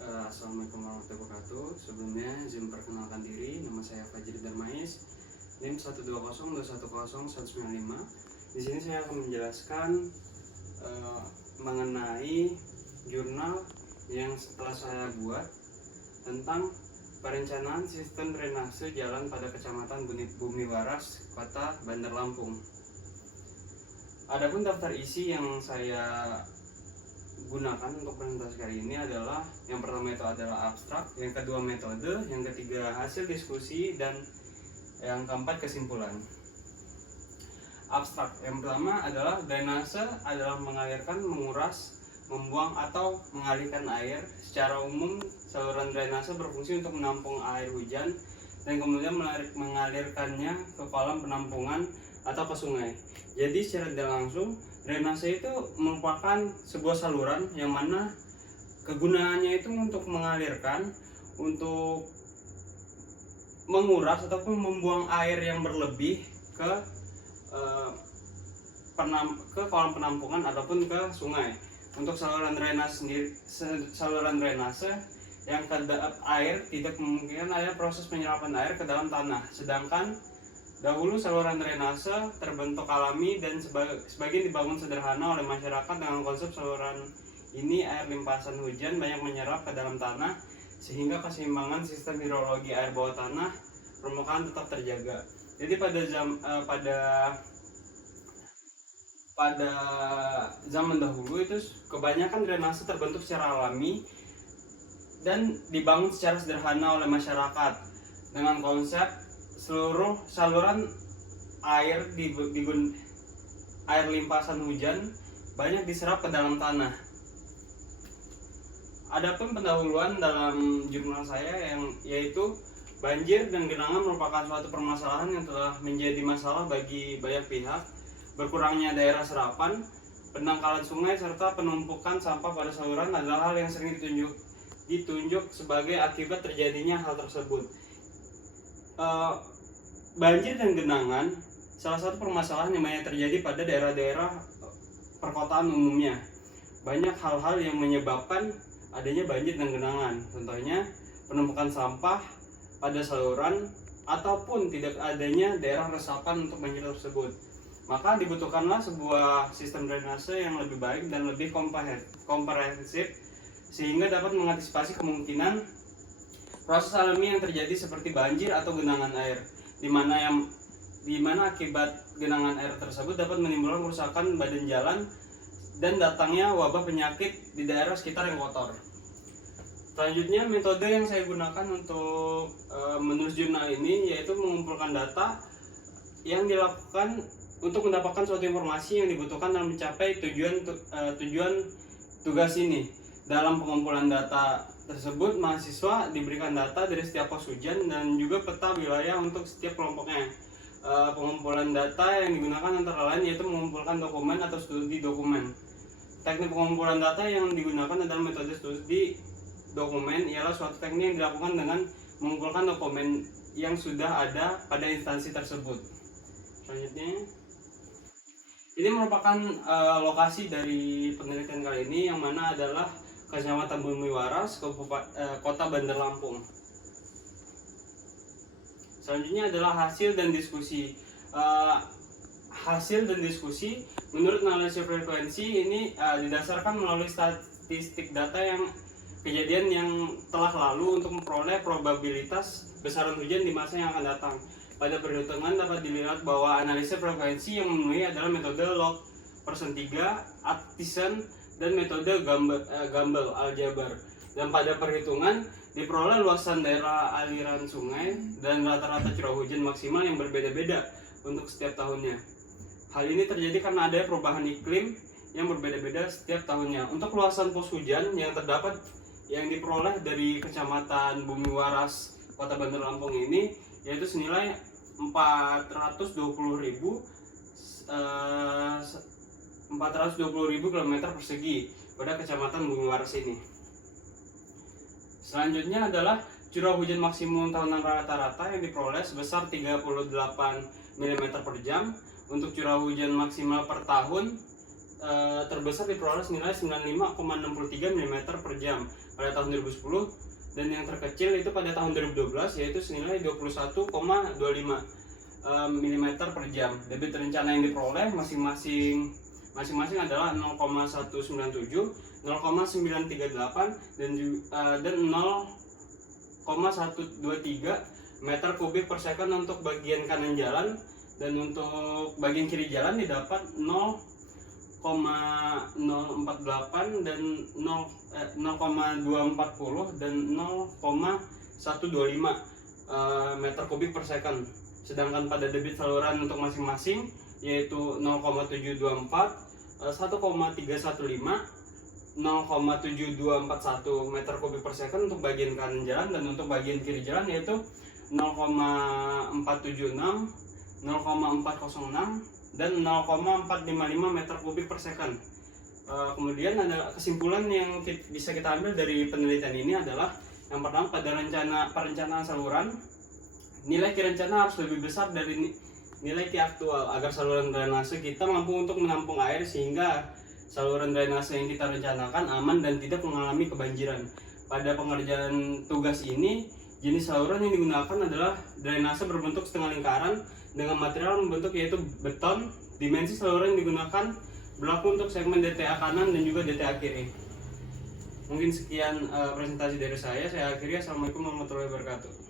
Assalamualaikum warahmatullahi wabarakatuh. Sebelumnya izin perkenalkan diri, nama saya Fajri Darmais, NIM 120210195. Di sini saya akan menjelaskan mengenai jurnal yang setelah saya buat tentang perencanaan sistem drainase jalan pada Kecamatan Bumi Waras, Kota Bandar Lampung. Adapun daftar isi yang saya gunakan untuk presentasi kali ini adalah yang pertama itu adalah abstrak, yang kedua metode, yang ketiga hasil diskusi, dan yang keempat kesimpulan. Abstrak yang pertama adalah drainase adalah mengalirkan, menguras, membuang atau mengalirkan air. Secara umum saluran drainase berfungsi untuk menampung air hujan dan kemudian mengalirkannya ke kolam penampungan atau ke sungai. Jadi secara tidak langsung drainase itu merupakan sebuah saluran yang mana kegunaannya itu untuk mengalirkan, untuk menguras ataupun membuang air yang berlebih ke kolam penampungan ataupun ke sungai. Untuk saluran drainase sendiri, saluran drainase yang kedap air tidak memungkinkan ada proses penyerapan air ke dalam tanah, sedangkan dahulu saluran drainase terbentuk alami dan sebagian dibangun sederhana oleh masyarakat dengan konsep saluran ini air limpasan hujan banyak menyerap ke dalam tanah sehingga keseimbangan sistem hidrologi air bawah tanah permukaan tetap terjaga. Jadi pada zaman dahulu itu kebanyakan drainase terbentuk secara alami dan dibangun secara sederhana oleh masyarakat dengan konsep seluruh saluran air air limpasan hujan banyak diserap ke dalam tanah. Adapun pendahuluan dalam jurnal saya yaitu banjir dan genangan merupakan suatu permasalahan yang telah menjadi masalah bagi banyak pihak. Berkurangnya daerah serapan, pendangkalan sungai serta penumpukan sampah pada saluran adalah hal yang sering ditunjuk sebagai akibat terjadinya hal tersebut. Banjir dan genangan salah satu permasalahan yang banyak terjadi pada daerah-daerah perkotaan umumnya. Banyak hal-hal yang menyebabkan adanya banjir dan genangan, contohnya penumpukan sampah pada saluran ataupun tidak adanya daerah resapan untuk banjir tersebut. Maka dibutuhkanlah sebuah sistem drainase yang lebih baik dan lebih komprehensif sehingga dapat mengantisipasi kemungkinan proses alami yang terjadi seperti banjir atau genangan air, di mana akibat genangan air tersebut dapat menimbulkan kerusakan badan jalan dan datangnya wabah penyakit di daerah sekitar yang kotor. Selanjutnya, metode yang saya gunakan untuk menulis jurnal ini yaitu mengumpulkan data yang dilakukan untuk mendapatkan suatu informasi yang dibutuhkan dalam mencapai tujuan tugas ini. Dalam pengumpulan data tersebut, mahasiswa diberikan data dari setiap pos hujan dan juga peta wilayah untuk setiap kelompoknya. Pengumpulan data yang digunakan antara lain yaitu mengumpulkan dokumen atau studi dokumen. Teknik pengumpulan data yang digunakan adalah metode studi dokumen, ialah suatu teknik yang dilakukan dengan mengumpulkan dokumen yang sudah ada pada instansi tersebut. Selanjutnya, ini merupakan lokasi dari penelitian kali ini, yang mana adalah Kecamatan Bumi Waras, Kota Bandar Lampung. Selanjutnya adalah hasil dan diskusi. Hasil dan diskusi menurut analisis frekuensi ini didasarkan melalui statistik data yang kejadian yang telah lalu untuk memperoleh probabilitas besaran hujan di masa yang akan datang. Pada perhitungan dapat dilihat bahwa analisis frekuensi yang memenuhi adalah metode log persen 3, Addison, dan metode Gumbel aljabar. Dan pada perhitungan diperoleh luasan daerah aliran sungai dan rata-rata curah hujan maksimal yang berbeda-beda untuk setiap tahunnya. Hal ini terjadi karena ada perubahan iklim yang berbeda-beda setiap tahunnya. Untuk luasan pos hujan yang diperoleh dari Kecamatan Bumi Waras, Kota Bandar Lampung ini yaitu senilai 420.000 km persegi pada Kecamatan Bumi Waras ini. Selanjutnya adalah curah hujan maksimum tahunan rata-rata yang diperoleh sebesar 38 mm per jam. Untuk curah hujan maksimal per tahun terbesar diperoleh senilai 95,63 mm per jam pada tahun 2010, dan yang terkecil itu pada tahun 2012 yaitu senilai 21,25 mm per jam. Debit rencana yang diperoleh masing-masing adalah 0,197, 0,938 dan 0,123 meter kubik per second untuk bagian kanan jalan, dan untuk bagian kiri jalan didapat 0,048 dan 0,240 dan 0,125 meter kubik per second. Sedangkan pada debit saluran untuk masing-masing yaitu 0,724, 1,315, 0,7241 meter kubik per second untuk bagian kanan jalan, dan untuk bagian kiri jalan yaitu 0,476, 0,406 dan 0,455 meter kubik per second. Kemudian ada kesimpulan yang bisa kita ambil dari penelitian ini adalah yang pertama, pada perencanaan saluran, nilai Ki rencana harus lebih besar dari nilai Ki aktual agar saluran drainase kita mampu untuk menampung air, sehingga saluran drainase yang kita rencanakan aman dan tidak mengalami kebanjiran. Pada pengerjaan tugas ini, jenis saluran yang digunakan adalah drainase berbentuk setengah lingkaran dengan material membentuk yaitu beton. Dimensi saluran yang digunakan berlaku untuk segmen DTA kanan dan juga DTA kiri. Mungkin sekian presentasi dari saya akhiri. Assalamualaikum warahmatullahi wabarakatuh.